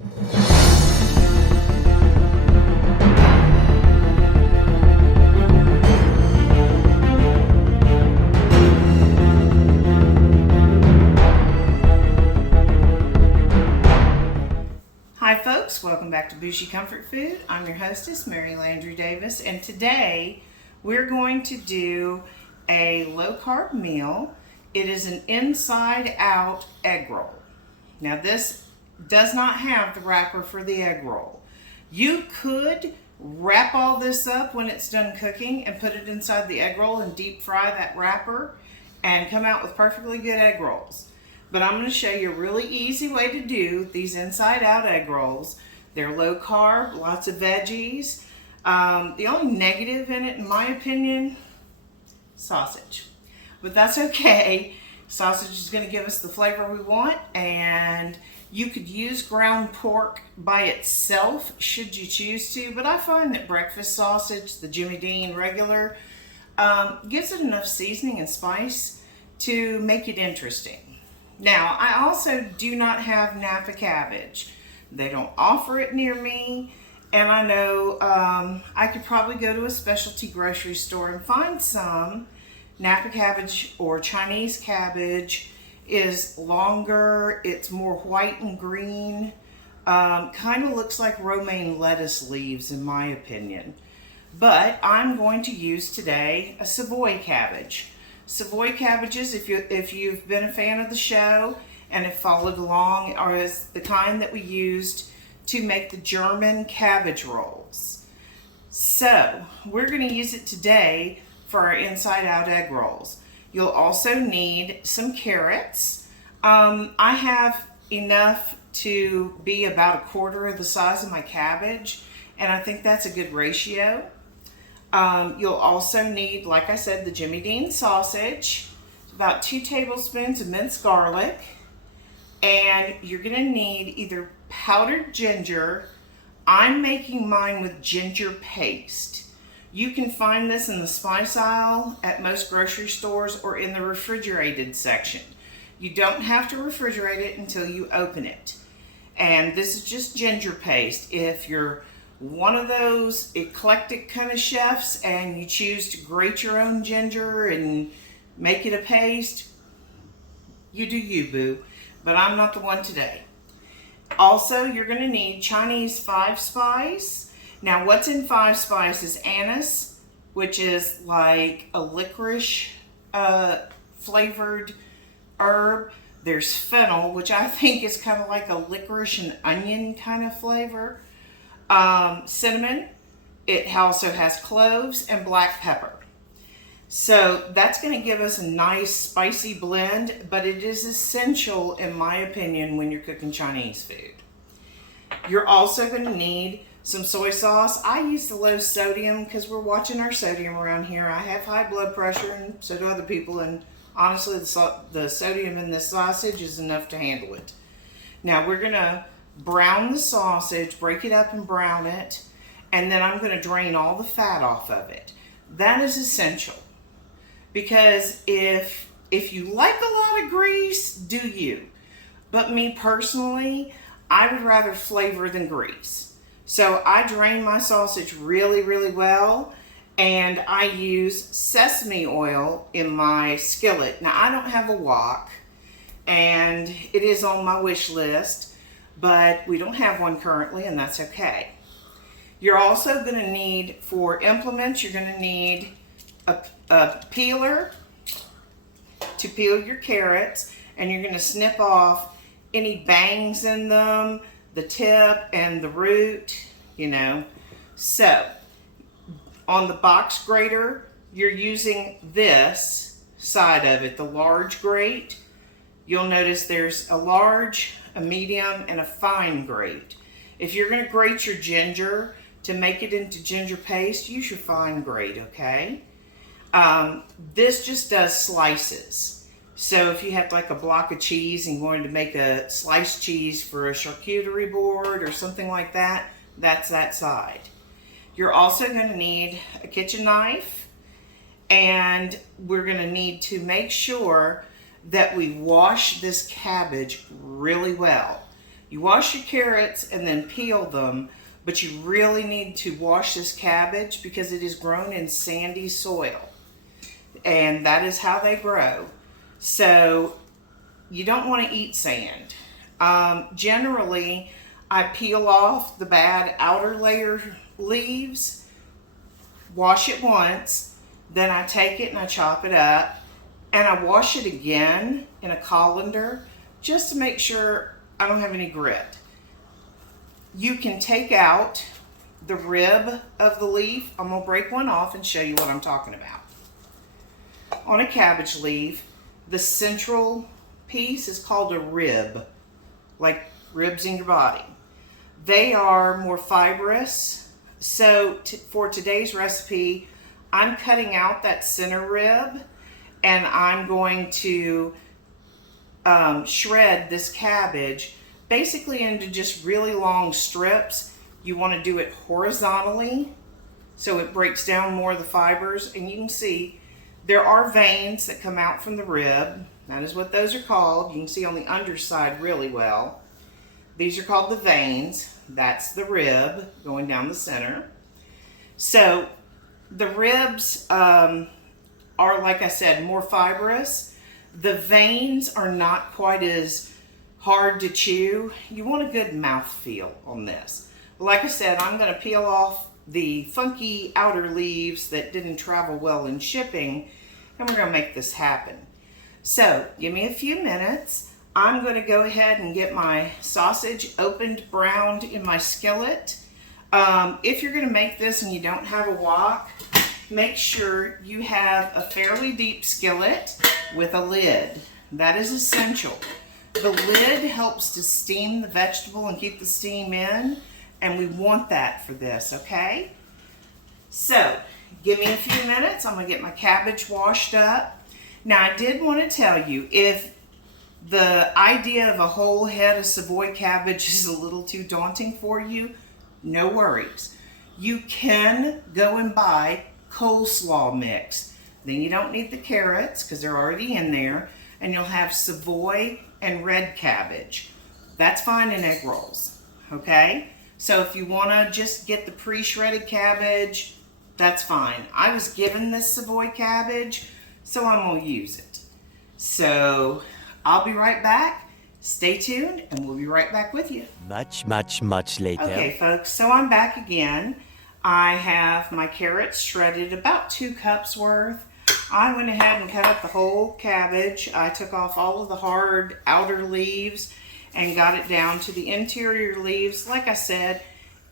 Hi folks, welcome back to Bougie Comfort Food. I'm your hostess, Mary Landry Davis, and today we're going to do a low-carb meal. It is an inside-out egg roll. Now this does not have the wrapper for the egg roll. You could wrap all this up when it's done cooking and put it inside the egg roll and deep fry that wrapper and come out with perfectly good egg rolls. But I'm going to show you a really easy way to do these inside out egg rolls. They're low carb, lots of veggies. The only negative in it, in my opinion, sausage. But that's okay. Sausage is going to give us the flavor we want, and you could use ground pork by itself should you choose to, but I find that breakfast sausage, the Jimmy Dean regular, gives it enough seasoning and spice to make it interesting. Now, I also do not have Napa cabbage. They don't offer it near me, and I know I could probably go to a specialty grocery store and find some. Napa cabbage or Chinese cabbage is longer, it's more white and green, kind of looks like romaine lettuce leaves in my opinion. But I'm going to use today a Savoy cabbage. Savoy cabbages, if you've been a fan of the show and have followed along, are the kind that we used to make the German cabbage rolls. So we're going to use it today for our inside out egg rolls. You'll also need some carrots. I have enough to be about a quarter of the size of my cabbage, and I think that's a good ratio. You'll also need, like I said, the Jimmy Dean sausage, about 2 tablespoons of minced garlic, and you're going to need either powdered ginger. I'm making mine with ginger paste. You can find this in the spice aisle at most grocery stores or in the refrigerated section. You don't have to refrigerate it until you open it. And this is just ginger paste. If you're one of those eclectic kind of chefs and you choose to grate your own ginger and make it a paste, you do you, boo. But I'm not the one today. Also, you're going to need Chinese 5-spice. Now, what's in 5-spice is anise, which is like a licorice flavored herb. There's fennel, which I think is kind of like a licorice and onion kind of flavor. Cinnamon. It also has cloves and black pepper. So that's going to give us a nice spicy blend, but it is essential in my opinion when you're cooking Chinese food. You're also going to need some soy sauce. I use the low sodium because we're watching our sodium around here. I have high blood pressure and so do other people, and honestly the sodium in this sausage is enough to handle it. Now we're going to brown the sausage, break it up and brown it, and then I'm going to drain all the fat off of it. That is essential because if you like a lot of grease, do you? But me personally, I would rather flavor than grease. So I drain my sausage really, really well, and I use sesame oil in my skillet. Now I don't have a wok, and it is on my wish list, but we don't have one currently, and that's okay. You're also going to need, for implements, you're going to need a peeler to peel your carrots, and you're going to snip off any bangs in them, the tip and the root, you know. So, on the box grater, you're using this side of it, the large grate. You'll notice there's a large, a medium, and a fine grate. If you're going to grate your ginger to make it into ginger paste, use your fine grate, okay? This just does slices. So if you had like a block of cheese and you wanted to make a sliced cheese for a charcuterie board or something like that, that's that side. You're also going to need a kitchen knife, and we're going to need to make sure that we wash this cabbage really well. You wash your carrots and then peel them, but you really need to wash this cabbage because it is grown in sandy soil. And that is how they grow. So you don't want to eat sand. Generally, I peel off the bad outer layer leaves, wash it once, then I take it and I chop it up, and I wash it again in a colander just to make sure I don't have any grit. You can take out the rib of the leaf. I'm gonna break one off and show you what I'm talking about. On a cabbage leaf, the central piece is called a rib, like ribs in your body. They are more fibrous. So for today's recipe, I'm cutting out that center rib and I'm going to shred this cabbage basically into just really long strips. You want to do it horizontally so it breaks down more of the fibers, and you can see there are veins that come out from the rib. That is what those are called. You can see on the underside really well. These are called the veins. That's the rib going down the center. So the ribs are, like I said, more fibrous. The veins are not quite as hard to chew. You want a good mouthfeel on this. Like I said, I'm going to peel off the funky outer leaves that didn't travel well in shipping, and we're going to make this happen. So give me a few minutes. I'm going to go ahead and get my sausage opened, browned in my skillet. If you're going to make this and you don't have a wok, make sure you have a fairly deep skillet with a lid. That is essential. The lid helps to steam the vegetable and keep the steam in, and we want that for this, okay? So, give me a few minutes. I'm going to get my cabbage washed up. Now, I did want to tell you, if the idea of a whole head of Savoy cabbage is a little too daunting for you, no worries. You can go and buy coleslaw mix. Then you don't need the carrots because they're already in there, and you'll have Savoy and red cabbage. That's fine in egg rolls, okay? So if you want to just get the pre-shredded cabbage, that's fine. I was given this Savoy cabbage, so I'm going to use it. So I'll be right back. Stay tuned, and we'll be right back with you. Much later. Okay, folks, so I'm back again. I have my carrots shredded, about 2 cups worth. I went ahead and cut up the whole cabbage. I took off all of the hard outer leaves and got it down to the interior leaves. Like I said,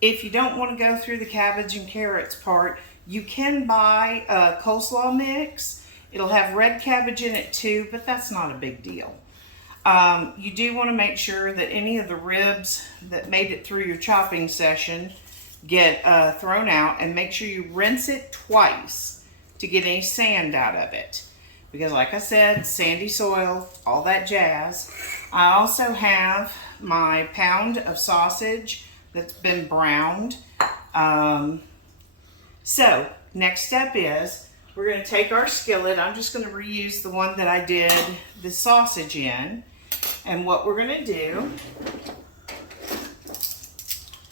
if you don't want to go through the cabbage and carrots part, you can buy a coleslaw mix. It'll have red cabbage in it too, but that's not a big deal. You do want to make sure that any of the ribs that made it through your chopping session get thrown out, and make sure you rinse it twice to get any sand out of it. Because like I said, sandy soil, all that jazz. I also have my pound of sausage that's been browned. So next step is we're going to take our skillet. I'm just going to reuse the one that I did the sausage in. And what we're going to do,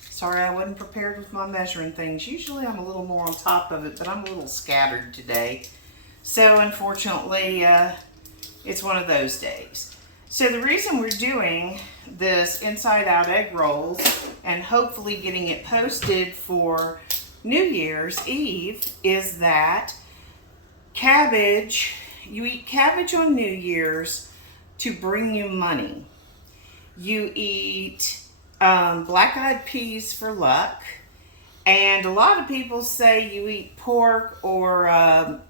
sorry I wasn't prepared with my measuring things. Usually I'm a little more on top of it, but I'm a little scattered today. So unfortunately, it's one of those days. So the reason we're doing this inside out egg rolls and hopefully getting it posted for New Year's Eve is that cabbage, you eat cabbage on New Year's to bring you money. You eat black-eyed peas for luck, and a lot of people say you eat pork or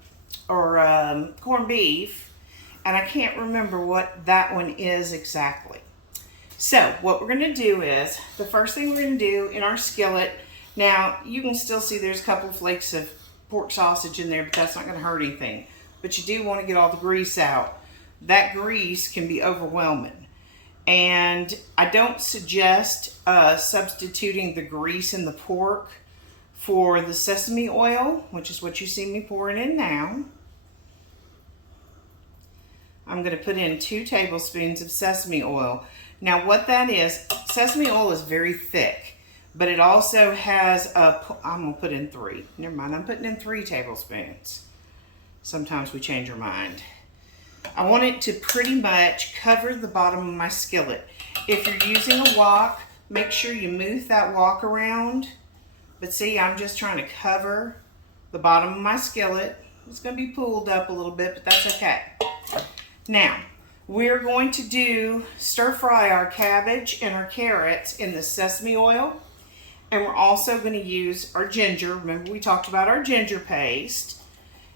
corned beef, and I can't remember what that one is exactly. So what we're going to do is, the first thing we're going to do in our skillet, now you can still see there's a couple of flakes of pork sausage in there, but that's not going to hurt anything. But you do want to get all the grease out. That grease can be overwhelming. And I don't suggest substituting the grease in the pork for the sesame oil, which is what you see me pouring in now. I'm going to put in 2 tablespoons of sesame oil. Now what that is, sesame oil is very thick, but it also has I'm gonna put in 3. Never mind, I'm putting in 3 tablespoons. Sometimes we change our mind. I want it to pretty much cover the bottom of my skillet. If you're using a wok, make sure you move that wok around. But see, I'm just trying to cover the bottom of my skillet. It's going to be pulled up a little bit, but that's okay. Now, we're going to stir fry our cabbage and our carrots in the sesame oil. And we're also going to use our ginger. Remember, we talked about our ginger paste.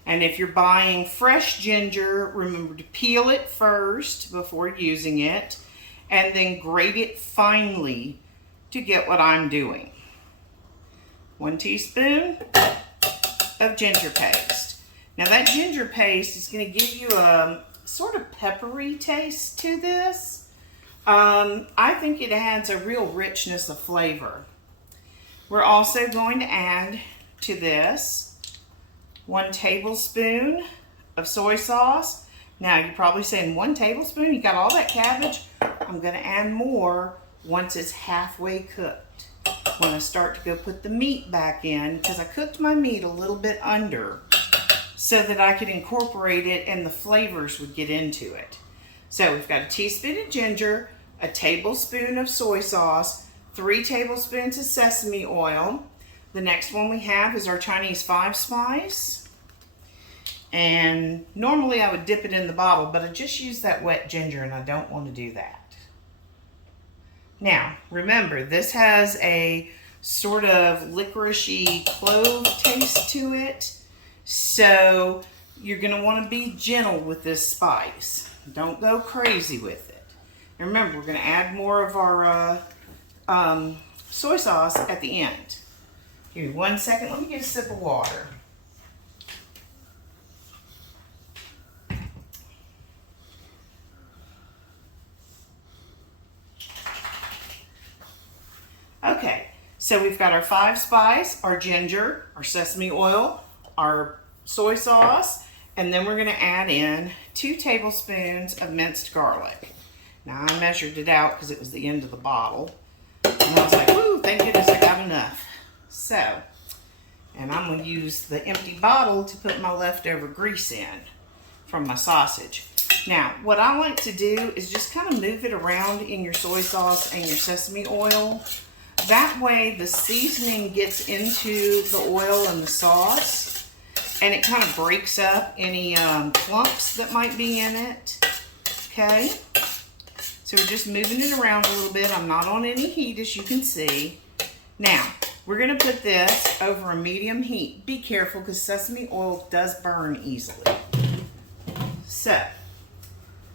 And if you're buying fresh ginger, remember to peel it first before using it. And then grate it finely to get what I'm doing. 1 teaspoon of ginger paste. Now that ginger paste is going to give you a sort of peppery taste to this. I think it adds a real richness of flavor. We're also going to add to this 1 tablespoon of soy sauce. Now you're probably saying 1 tablespoon, you got all that cabbage? I'm going to add more once it's halfway cooked. When I start to go put the meat back in, because I cooked my meat a little bit under so that I could incorporate it and the flavors would get into it. So we've got a teaspoon of ginger, a tablespoon of soy sauce, 3 tablespoons of sesame oil. The next one we have is our Chinese 5 spice. And normally I would dip it in the bottle, but I just used that wet ginger and I don't want to do that. Now, remember, this has a sort of licoricey clove taste to it. So you're going to want to be gentle with this spice. Don't go crazy with it. And remember, we're going to add more of our soy sauce at the end. Give me 1 second. Let me get a sip of water. Okay, so we've got our 5 spice, our ginger, our sesame oil, our soy sauce, and then we're going to add in 2 tablespoons of minced garlic. Now I measured it out because it was the end of the bottle. And I was like, woo, thank goodness I got enough. So, and I'm going to use the empty bottle to put my leftover grease in from my sausage. Now, what I like to do is just kind of move it around in your soy sauce and your sesame oil. That way the seasoning gets into the oil and the sauce and it kind of breaks up any clumps that might be in it. Okay, so we're just moving it around a little bit. I'm not on any heat, as you can see. Now, we're going to put this over a medium heat. Be careful because sesame oil does burn easily. So,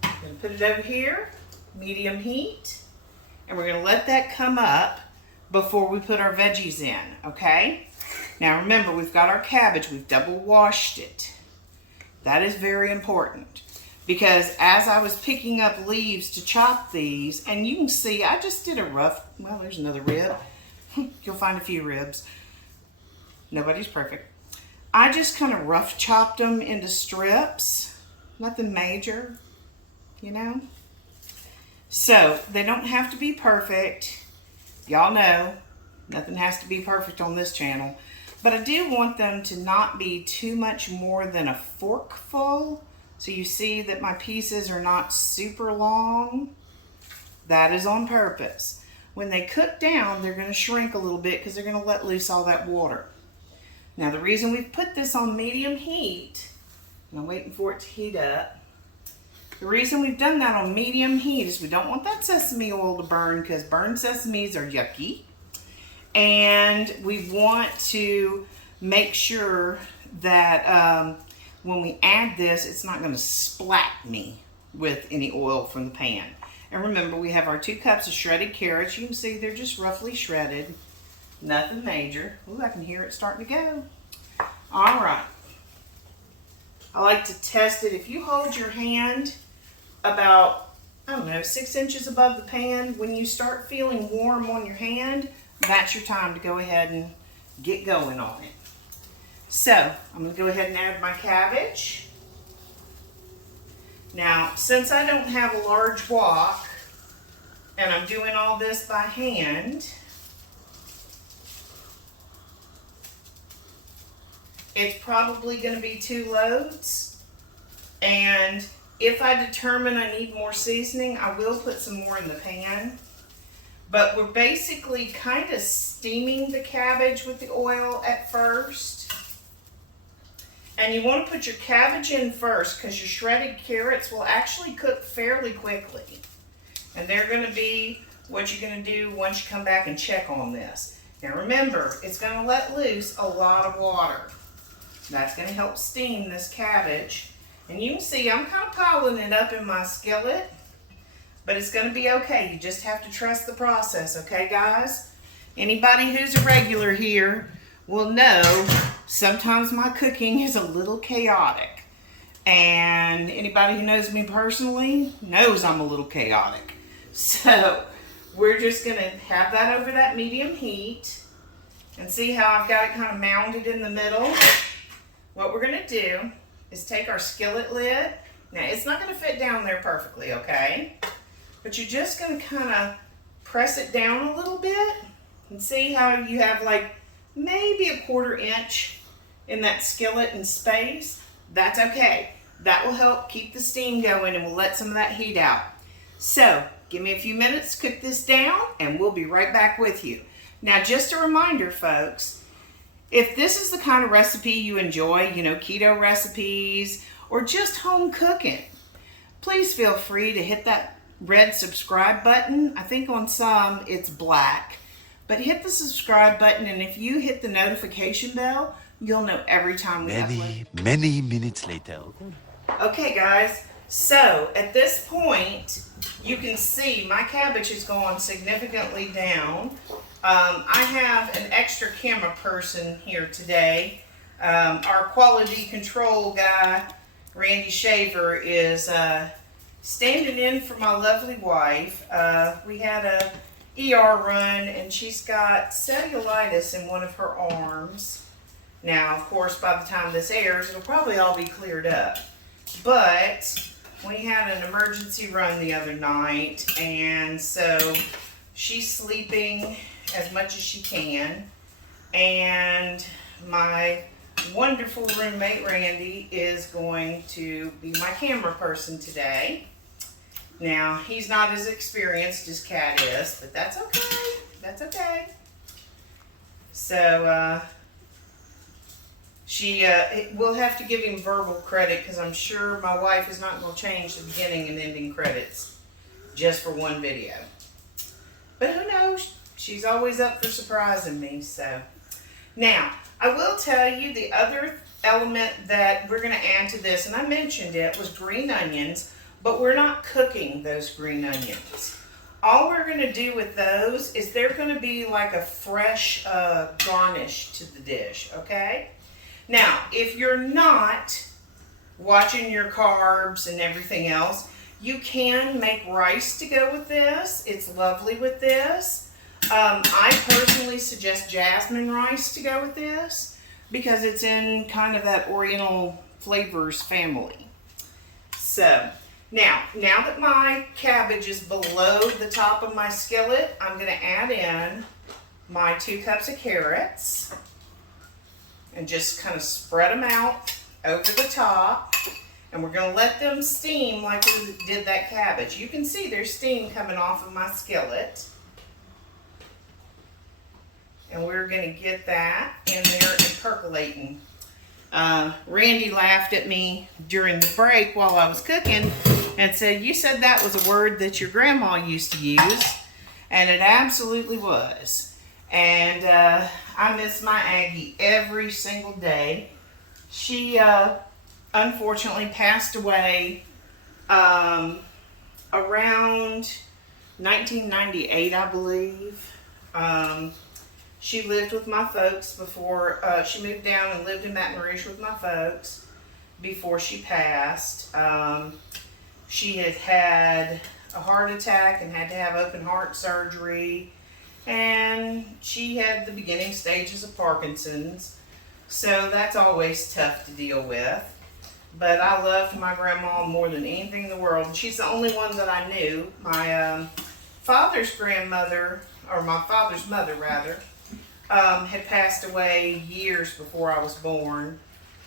I'm going to put it over here, medium heat, and we're going to let that come up before we put our veggies in, okay? Now remember, we've got our cabbage. We've double washed it. That is very important because as I was picking up leaves to chop these, and you can see I just did a rough, well, there's another rib. You'll find a few ribs. Nobody's perfect. I just kind of rough chopped them into strips. Nothing major, you know? So they don't have to be perfect. Y'all know, nothing has to be perfect on this channel. But I do want them to not be too much more than a forkful. So you see that my pieces are not super long. That is on purpose. When they cook down, they're going to shrink a little bit because they're going to let loose all that water. Now the reason we've put this on medium heat, and I'm waiting for it to heat up. The reason we've done that on medium heat is we don't want that sesame oil to burn because burned sesames are yucky. And we want to make sure that when we add this, it's not going to splat me with any oil from the pan. And remember, we have our 2 cups of shredded carrots. You can see they're just roughly shredded. Nothing major. Ooh, I can hear it starting to go. All right. I like to test it. If you hold your hand about, I don't know, 6 inches above the pan, when you start feeling warm on your hand, that's your time to go ahead and get going on it. So, I'm going to go ahead and add my cabbage. Now, since I don't have a large wok, and I'm doing all this by hand, it's probably going to be 2 loads. And if I determine I need more seasoning, I will put some more in the pan. But we're basically kind of steaming the cabbage with the oil at first. And you want to put your cabbage in first because your shredded carrots will actually cook fairly quickly. And they're going to be what you're going to do once you come back and check on this. Now remember, it's going to let loose a lot of water. That's going to help steam this cabbage. And you can see I'm kind of piling it up in my skillet. But it's going to be okay. You just have to trust the process, okay, guys? Anybody who's a regular here will know sometimes my cooking is a little chaotic. And anybody who knows me personally knows I'm a little chaotic. So we're just going to have that over that medium heat. And see how I've got it kind of mounded in the middle? What we're going to do is take our skillet lid. Now, it's not going to fit down there perfectly, okay? But you're just going to kind of press it down a little bit and see how you have like maybe a 1/4 inch in that skillet in space. That's okay. That will help keep the steam going and will let some of that heat out. So give me a few minutes to cook this down and we'll be right back with you. Now, just a reminder, folks, if this is the kind of recipe you enjoy, you know, keto recipes or just home cooking, please feel free to hit that red subscribe button. I think on some it's black, but hit the subscribe button, and if you hit the notification bell, you'll know every time we upload. Many minutes later. Okay, guys, so at this point you can see my cabbage has gone significantly down. I have an extra camera person here today. Our quality control guy, Randy Shaver, is standing in for my lovely wife. We had a ER run and she's got cellulitis in one of her arms. Now, of course, by the time this airs, it'll probably all be cleared up. But we had an emergency run the other night, and so she's sleeping as much as she can. And my wonderful roommate, Randy, is going to be my camera person today. Now, he's not as experienced as Kat is, but that's okay. That's okay. So, we'll have to give him verbal credit because I'm sure my wife is not going to change the beginning and ending credits just for one video. But who knows? She's always up for surprising me, so. Now, I will tell you the other element that we're going to add to this, and I mentioned it, was green onions. But we're not cooking those green onions. All we're going to do with those is they're going to be like a fresh garnish to the dish, okay? Now, if you're not watching your carbs and everything else, you can make rice to go with this. It's lovely with this. I personally suggest jasmine rice to go with this because it's in kind of that Oriental flavors family. So, now that my cabbage is below the top of my skillet, I'm going to add in my 2 cups of carrots and just kind of spread them out over the top. And we're going to let them steam like we did that cabbage. You can see there's steam coming off of my skillet. And we're going to get that in there and percolating. Randy laughed at me during the break while I was cooking and said, "You said that was a word that your grandma used to use." And it absolutely was. And I miss my Aggie every single day. She unfortunately passed away around 1998, I believe. She lived with my folks before, she moved down and lived in Baton Rouge with my folks before she passed. She had had a heart attack and had to have open heart surgery, and she had the beginning stages of Parkinson's, so that's always tough to deal with. But I loved my grandma more than anything in the world. She's the only one that I knew. My father's grandmother, or my father's mother rather, had passed away years before I was born.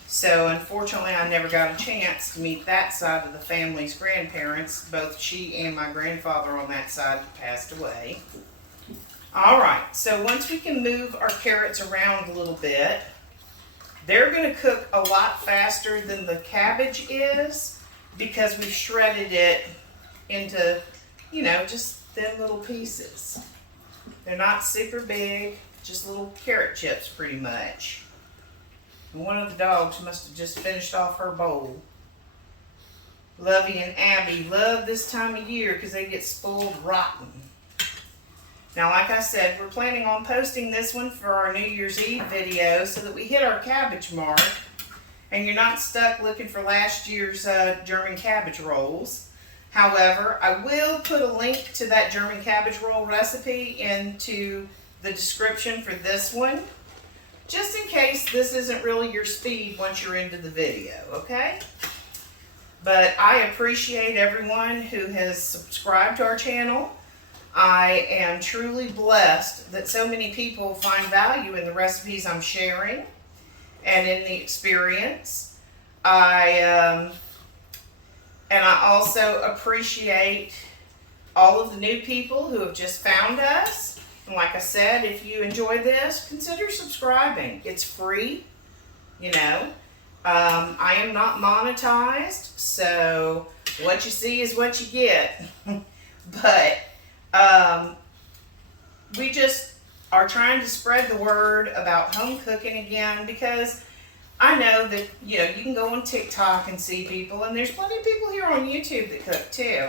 So unfortunately I never got a chance to meet that side of the family's grandparents. Both she and my grandfather on that side passed away. Alright, so once we can move our carrots around a little bit, they're going to cook a lot faster than the cabbage is because we've shredded it into, you know, just thin little pieces. They're not super big, just little carrot chips pretty much. And one of the dogs must have just finished off her bowl. Lovey and Abby love this time of year because they get spoiled rotten. Now, like I said, we're planning on posting this one for our New Year's Eve video so that we hit our cabbage mark and you're not stuck looking for last year's German cabbage rolls. However, I will put a link to that German cabbage roll recipe into the description for this one, just in case this isn't really your speed once you're into the video, okay? But I appreciate everyone who has subscribed to our channel. I am truly blessed that so many people find value in the recipes I'm sharing and in the experience. And I also appreciate all of the new people who have just found us. And like I said, if you enjoy this, consider subscribing. It's free, you know. I am not monetized, so what you see is what you get. But we just are trying to spread the word about home cooking again, because I know that, you know, you can go on TikTok and see people, and there's plenty of people here on YouTube that cook too.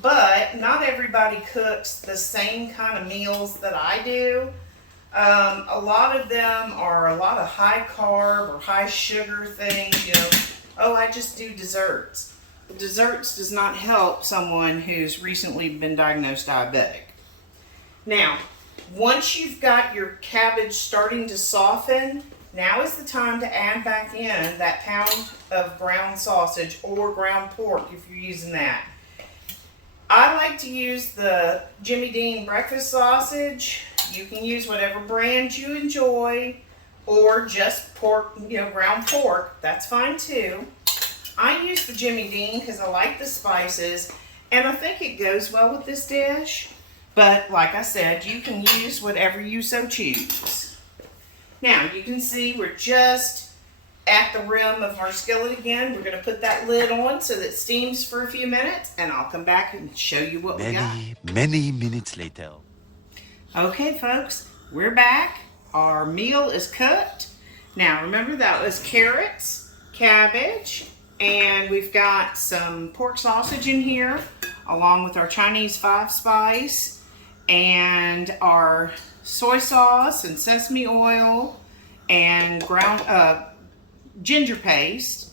But not everybody cooks the same kind of meals that I do. A lot of them are a lot of high carb or high sugar things, you know. Oh, I just do desserts. Desserts does not help someone who's recently been diagnosed diabetic. Now, once you've got your cabbage starting to soften, now is the time to add back in that pound of ground sausage or ground pork if you're using that. I like to use the Jimmy Dean breakfast sausage. You can use whatever brand you enjoy, or just pork, you know, ground pork. That's fine too. I use the Jimmy Dean because I like the spices, and I think it goes well with this dish. But like I said, you can use whatever you so choose. Now, you can see we're just at the rim of our skillet again. We're going to put that lid on so that it steams for a few minutes, and I'll come back and show you what we got. Many minutes later. Okay, folks, we're back. Our meal is cooked. Now, remember that was carrots, cabbage, and we've got some pork sausage in here, along with our Chinese 5-spice, and our soy sauce and sesame oil, and ground ginger paste.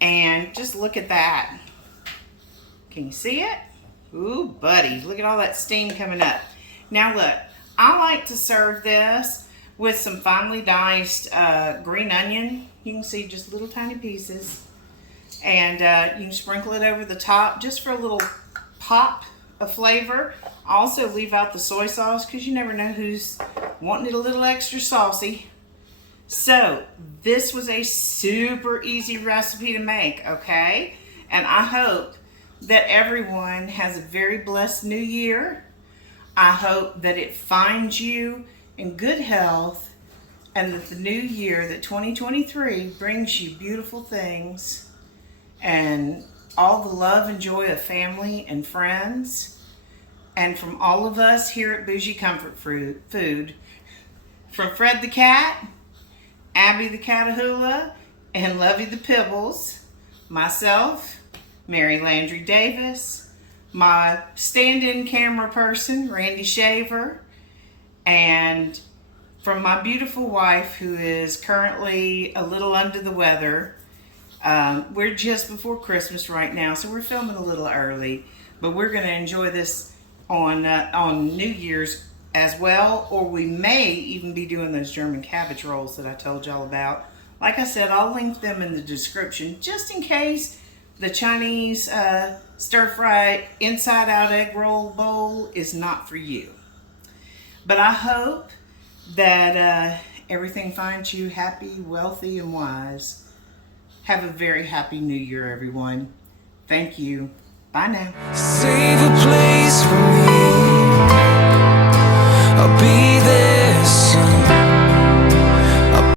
And just look at that. Can you see it? Ooh, buddy, look at all that steam coming up. Now look, I like to serve this with some finely diced green onion. You can see just little tiny pieces. And you can sprinkle it over the top just for a little pop of flavor. Also leave out the soy sauce because you never know who's wanting it a little extra saucy. So this was a super easy recipe to make, okay? And I hope that everyone has a very blessed new year. I hope that it finds you in good health, and that the new year, that 2023, brings you beautiful things and all the love and joy of family and friends. And from all of us here at Bougie Comfort Food, from Fred the cat, Abby the Catahoula, and Lovey the Pibbles, myself, Mary Landry Davis, my stand-in camera person, Randy Shaver, and from my beautiful wife, who is currently a little under the weather. We're just before Christmas right now, so we're filming a little early, but we're going to enjoy this on New Year's as well, or we may even be doing those German cabbage rolls that I told y'all about. Like I said, I'll link them in the description just in case the Chinese stir-fry inside-out egg roll bowl is not for you. But I hope that everything finds you happy, wealthy, and wise. Have a very happy New Year, everyone. Thank you. Bye now. Save a place for me.